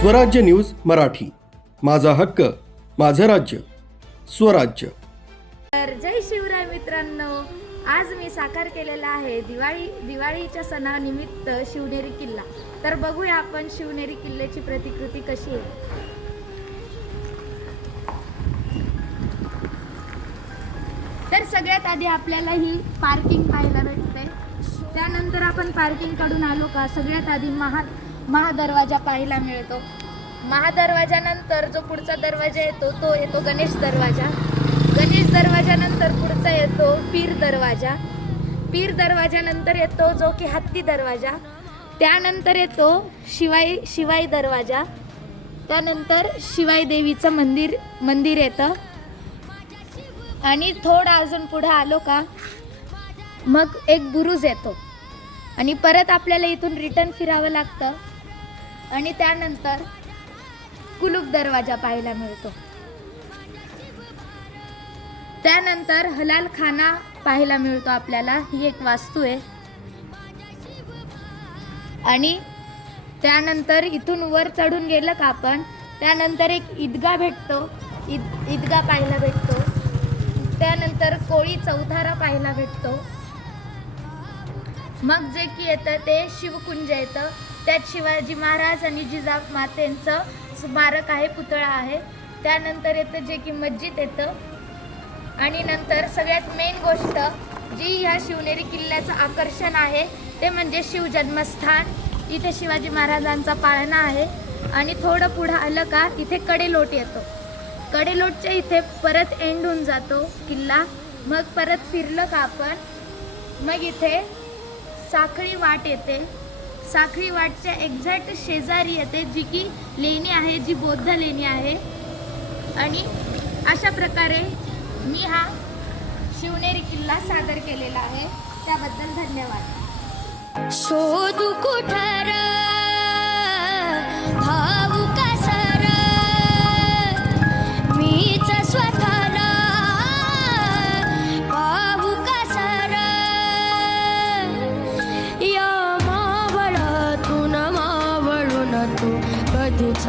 स्वराज्य न्यूज मराठी, माझा हक्क माझं राज्य स्वराज्य। तर जय शिवराय मित्रांनो, आज मी साकार केलेला आहे दिवाळीच्या सणानिमित्त शिवनेरी किल्ला। तर बघूया आपण शिवनेरी किल्ल्याची प्रतिकृती कशी आहे। तर सगळ्यात आधी आपल्याला ही पार्किंग पाहायला भेटते। त्यानंतर आपण पार्किंग कडून आलो का सगळ्यात आधी महादरवाजा पाहायला मिळतो। महादरवाजानंतर जो पुढचा दरवाजा येतो तो येतो गणेश दरवाजा। गणेश दरवाजानंतर पुढचा येतो पीर दरवाजा। पीर दरवाजानंतर येतो जो की हत्ती दरवाजा। त्यानंतर येतो शिवाई दरवाजा। त्यानंतर शिवाई देवीचं मंदिर येतं। आणि थोडा अजून पुढे आलो का मग एक बुरुज येतो आणि परत आपल्याला इथून रिटर्न फिरावं लागतं। आणि त्यानंतर कुलूप दरवाजा पाहायला मिळतो। त्यानंतर हलाल खाना पाहायला मिळतो आपल्याला, ही एक वास्तू आहे। आणि त्यानंतर इथून वर चढून गेलं का आपण त्यानंतर एक ईदगाह भेटतो, ईदगाह पाहायला भेटतो। त्यानंतर कोळी चौथारा पाहायला भेटतो। मग जे की येतं ते शिवकुंज येतं, त्यात शिवाजी महाराज आणि जिजामातेंचं स्मारक आहे, पुतळा आहे। त्यानंतर येतं जे की मस्जिद येतं। आणि नंतर सगळ्यात मेन गोष्ट जी ह्या शिवनेरी किल्ल्याचं आकर्षण आहे ते म्हणजे शिवजन्मस्थान। इथे शिवाजी महाराजांचा पाळणा आहे। आणि थोडं पुढं आलं का इथे कडेलोट येतो। कडेलोटच्या इथे परत एंड होऊन जातो किल्ला। मग परत फिरलं का आपण मग इथे साखळी वाट येते। साखळी वाटच्या एक्झॅक्ट शेजारी येते जी की लेणी आहे, जी बौद्ध लेणी आहे। आणि अशा प्रकारे मी हा शिवनेरी किल्ला सादर केलेला आहे, त्याबद्दल धन्यवाद। शोधू कुठर भाऊ कसर मीच स्वतःला भाऊ कसर या मावळातून मावळून तू कधीच